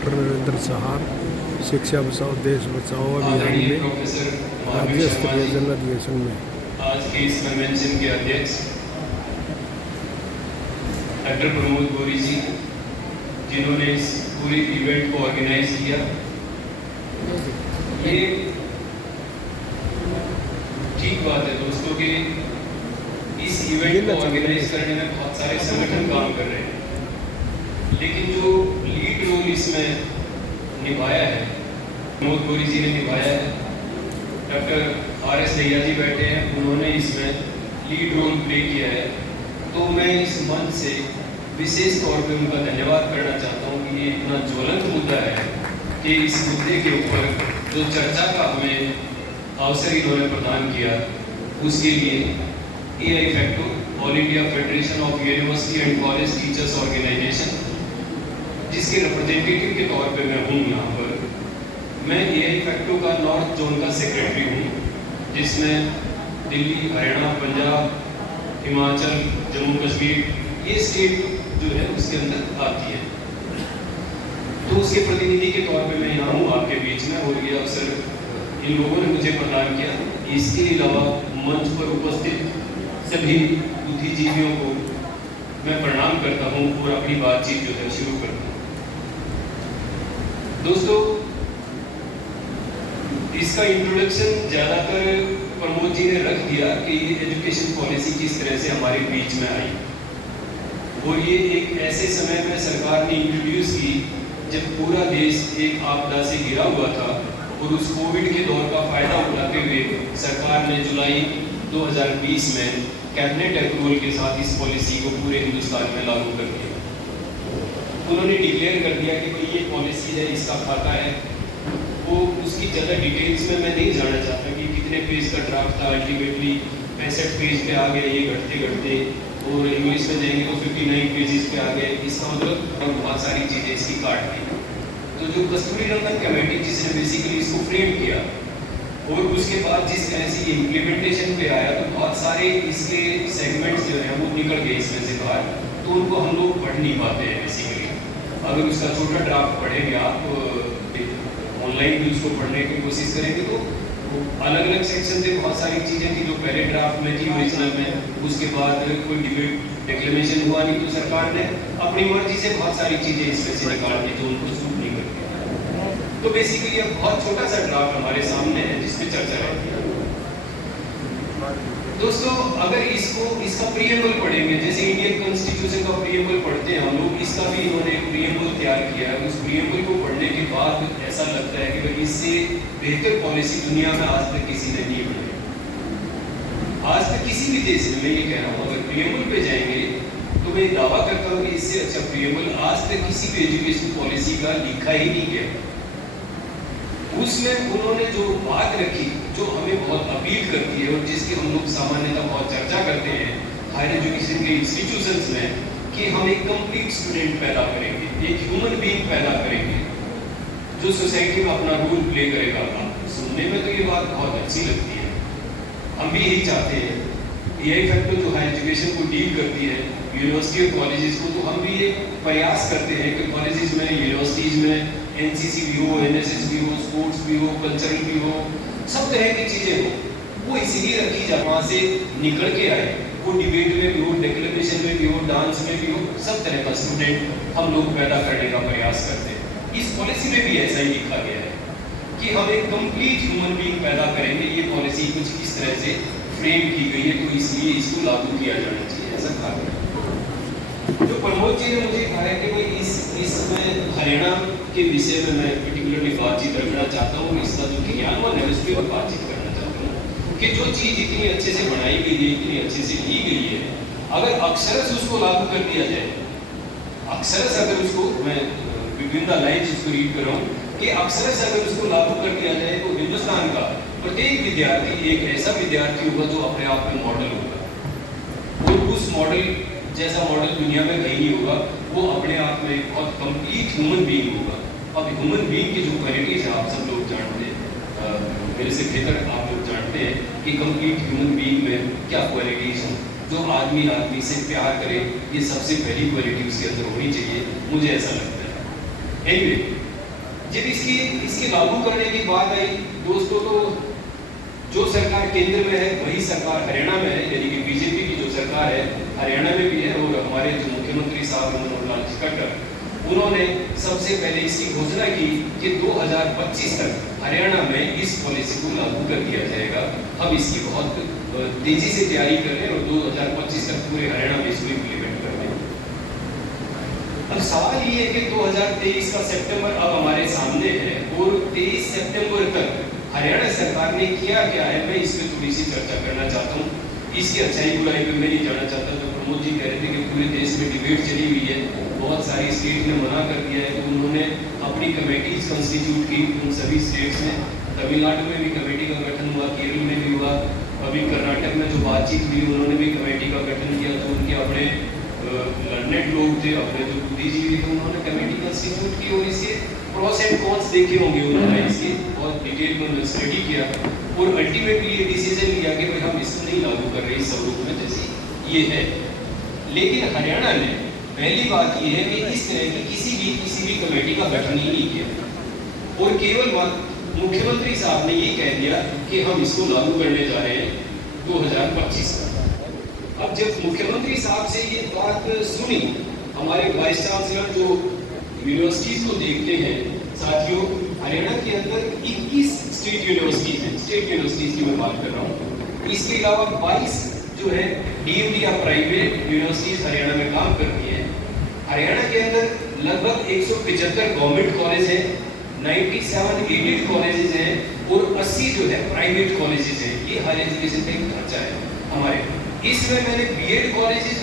Doctor Narendra सहार शिक्षा बचाओ देश बचाओ अभियान में राज्य स्तरीय जल अधिवेशन में आज के इस कन्वेंशन के अध्यक्ष डॉक्टर प्रमोद गौरी जी, जिन्होंने इस पूरे इवेंट को ऑर्गेनाइज किया। ये ठीक बात है दोस्तों कि इस इवेंट को ऑर्गेनाइज करने में बहुत सारे संगठन काम कर रहे हैं, लेकिन जो लीड रोल इसमें निभाया है प्रमोद गौरी जी ने निभाया है। डॉक्टर आर एस दहिया जी बैठे हैं, उन्होंने इसमें लीड रोल प्ले किया है। तो मैं इस मंच से विशेष तौर पे उनका धन्यवाद करना चाहता हूँ कि ये इतना ज्वलंत मुद्दा है कि इस मुद्दे के ऊपर जो चर्चा का हमें अवसर इन्होंने प्रदान किया, उसके लिए AI फैक्टो, all India federation of university and college teachers organisation, जिसके रिप्रेजेंटेटिव के तौर पे मैं हूँ यहाँ पर। मैं AI फैक्टो का नॉर्थ जोन का सेक्रेटरी हूँ, जिसमें दिल्ली, हरियाणा, पंजाब, हिमाचल, जम्मू कश्मीर, ये स्टेट जो है उसके अंदर आती है। तो उसके प्रतिनिधि के तौर पे मैं यहाँ हूँ आपके बीच में, और ये अवसर इन लोगों ने मुझे प्रदान किया। इसके अलावा मंच पर उपस्थित सभी बुद्धिजीवियों को मैं प्रणाम करता हूँ और अपनी बातचीत जो है शुरू करता हूँ। दोस्तों, इसका इंट्रोडक्शन ज़्यादातर प्रमोद जी ने रख दिया कि ये एजुकेशन पॉलिसी किस तरह से हमारे बीच में आई, और ये एक ऐसे समय में सरकार ने इंट्रोड्यूस की जब पूरा देश एक आपदा से घिरा हुआ था, और उस कोविड के दौर का फायदा उठाते हुए सरकार ने जुलाई 2020 में कैबिनेट अप्रूवल के साथ इस पॉलिसी को पूरे हिंदुस्तान में लागू कर दिया। उन्होंने डिक्लेयर कर दिया कि भाई ये पॉलिसी है, इसका खाता है। वो उसकी ज़्यादा डिटेल्स में मैं नहीं जाना चाहता कि कितने पेज का ड्राफ्ट था। अल्टीमेटली 65 पेज पे आ गया ये घटते घटते, और इंग्लिश में जाएंगे तो 59 पेजेस पे आ गए। इसका मतलब बहुत सारी चीज़ें इसकी काट दी। तो जो कस्तूरी रंगन कमेटी जिसने बेसिकली इसको फ्रेम किया, और उसके बाद जिस तरह से इम्प्लीमेंटेशन पे आया, तो बहुत सारे इसके सेगमेंट्स जो हैं वो निकल गए इसमें से बाहर, तो उनको हम लोग पढ़ नहीं पाते हैं बेसिकली। अगर उसका छोटा ड्राफ्ट पढ़ेंगे आप, ऑनलाइन भी उसको पढ़ने की कोशिश करेंगे, तो अलग अलग सेक्शन से बहुत सारी चीज़ें थी जो पहले ड्राफ्ट में थी ओरिजिनल में। उसके बाद कोई डिबेट डिक्लेमेशन हुआ नहीं, तो सरकार ने अपनी मर्जी से बहुत सारी चीज़ें इसमें से निकाल दी जो उनको सूट नहीं करती। तो बेसिकली ये बहुत छोटा सा ड्राफ्ट हमारे सामने है जिसपे चर्चा रहती है। दोस्तों, अगर इसका प्रीएम्बल पढ़ेंगे, जैसे इंडियन कॉन्स्टिट्यूशन का प्रीएम्बल पढ़ते हैं हम लोग, इसका भी इन्होंने एक प्रीएम्बल तैयार किया है। उस प्रीएम्बल को पढ़ने के बाद ऐसा लगता है कि भाई इससे बेहतर पॉलिसी दुनिया में आज तक किसी ने नहीं बनाई। आज तक किसी भी देश में, मैं ये कह रहा हूँ, अगर प्रीएम्बल पे जाएंगे तो मैं दावा करता हूँ कि इससे अच्छा प्रीएम्बल आज तक किसी भी एजुकेशन पॉलिसी का लिखा ही नहीं गया। उसमें उन्होंने जो बात रखी, जो हमें बहुत अपील करती है और जिसकी हम लोग सामान्यतः बहुत चर्चा करते हैं हायर एजुकेशन के इंस्टीट्यूशंस में, कि हम एक कंप्लीट स्टूडेंट पैदा करेंगे, एक ह्यूमन बीइंग पैदा करेंगे जो सोसाइटी में अपना रोल प्ले करेगा। सुनने में तो ये बात बहुत अच्छी लगती है, हम भी यही चाहते हैं। AI फैक्टो जो हायर एजुकेशन को डील करती है, यूनिवर्सिटी और कॉलेजेस को, तो हम भी ये प्रयास करते हैं कि कॉलेजेस में, यूनिवर्सिटीज़ में NCC भी हो, NSS भी हो, स्पोर्ट्स भी हो, कल्चरल भी हो, सब तरह की चीज़ें हो। वो इसीलिए रखी जाए वहाँ से निकल के आए, वो डिबेट में भी हो, डिक्लेमेशन में भी हो, डांस में भी हो, सब तरह का स्टूडेंट हम लोग पैदा करने का प्रयास करते हैं। इस पॉलिसी में भी ऐसा ही लिखा गया है कि हम एक कंप्लीट ह्यूमन बीइंग पैदा करेंगे। ये पॉलिसी कुछ इस तरह से फ्रेम की गई है, तो इसलिए इसको लागू किया जाना चाहिए, ऐसा कहा गया। जो प्रमोद जी ने मुझे कहा है कि भाई इसमें हरियाणा के विषय में मैं पर्टिकुलरली बातचीत रखना चाहता हूँ, इसका जो क्रियान्वयन है उस पर बातचीत करना चाहता हूँ कि जो चीज़ इतनी अच्छे से बनाई गई है, इतनी अच्छे से की गई है, अगर अक्षरश उसको लागू कर दिया जाए, अक्षरश अगर उसको, मैं विभिन्न लाइन्स उसको रीड कर रहा हूँ कि अक्षरश अगर उसको लागू कर दिया जाए, तो हिंदुस्तान का प्रत्येक विद्यार्थी एक ऐसा विद्यार्थी होगा जो अपने आप में मॉडल होगा, और उस मॉडल जैसा मॉडल दुनिया में कहीं नहीं होगा। वो अपने आप में बहुत कंप्लीट ह्यूमन बीइंग होगा। अब ह्यूमन बीइंग की जो क्वालिटीज है आप सब लोग जानते हैं, मेरे से बेहतर आप लोग जानते हैं कि कंप्लीट ह्यूमन बीइंग में क्या क्वालिटीज हैं। जो आदमी आदमी से प्यार करे, ये सबसे पहली क्वालिटी उसके अंदर होनी चाहिए, मुझे ऐसा लगता है। एनीवे, जब इसके लागू करने की बात आई दोस्तों, तो जो सरकार केंद्र में है वही सरकार हरियाणा में है, यानी कि बीजेपी की जो सरकार है हरियाणा में भी है। और हमारे जो मुख्यमंत्री साहब मनोहर लाल खट्टर, उन्होंने सबसे पहले इसकी घोषणा की कि 2025 तक हरियाणा में इस पॉलिसी को लागू कर दिया जाएगा। हम इसकी बहुत तेजी से तैयारी कर रहे हैं और 2025 तक पूरे हरियाणा में इसको इम्प्लीमेंट कर रहे हैं। अब सवाल ये है कि 2023 का सितंबर अब हमारे सामने है और 23 सितंबर तक हरियाणा सरकार ने किया क्या है, मैं इस पर थोड़ी सी चर्चा करना चाहता हूँ। इसकी अच्छाई बुराई पे मैं नहीं जाना चाहता। तो प्रमोद जी कह रहे थे कि पूरे देश में डिबेट चली हुई है, बहुत सारी स्टेट ने मना कर दिया है, तो उन्होंने अपनी कमेटीज कंस्टिट्यूट की उन सभी स्टेट्स में। तमिलनाडु में भी कमेटी का गठन हुआ, केरल में भी हुआ, अभी कर्नाटक में जो बातचीत हुई उन्होंने भी कमेटी का गठन किया। तो उनके अपने लर्नेड लोग थे, अपने जो बुद्धिजीवी थे, उन्होंने कमेटी कंस्टिट्यूट की और इसके प्रोस एंड कॉन्स देखे होंगे उन्होंने, इसके बहुत डिटेल में स्टडी किया और अल्टीमेटली ये डिसीजन लिया कि भाई हम इसको नहीं लागू कर रहे इस स्वरूप में जैसे ये है। लेकिन हरियाणा ने पहली बात ये है कि इस तरह की किसी भी कमेटी का गठन ही नहीं किया और केवल मुख्यमंत्री साहब ने ये कह दिया कि हम इसको लागू करने जा रहे हैं 2025 तक। अब जब मुख्यमंत्री साहब से ये बात सुनी, हमारे वाइस चांसलर जो यूनिवर्सिटीज को देखते हैं साथियों, हरियाणा के अंदर 21 स्टेट यूनिवर्सिटीज हैं, स्टेट यूनिवर्सिटीज की मैं बात कर रहा हूँ। इसके अलावा 22 जो है डीम्ड या प्राइवेट यूनिवर्सिटीज हरियाणा में काम करती हैं। हरियाणा के अंदर लगभग 175 गवर्नमेंट कॉलेज हैं, 97 एडेड कॉलेजेस हैं और 80 जो है प्राइवेट कॉलेजेस हैं। ये हायर एजुकेशन का एक ढांचा है हमारे। इसमें मैंने बीएड कॉलेजेस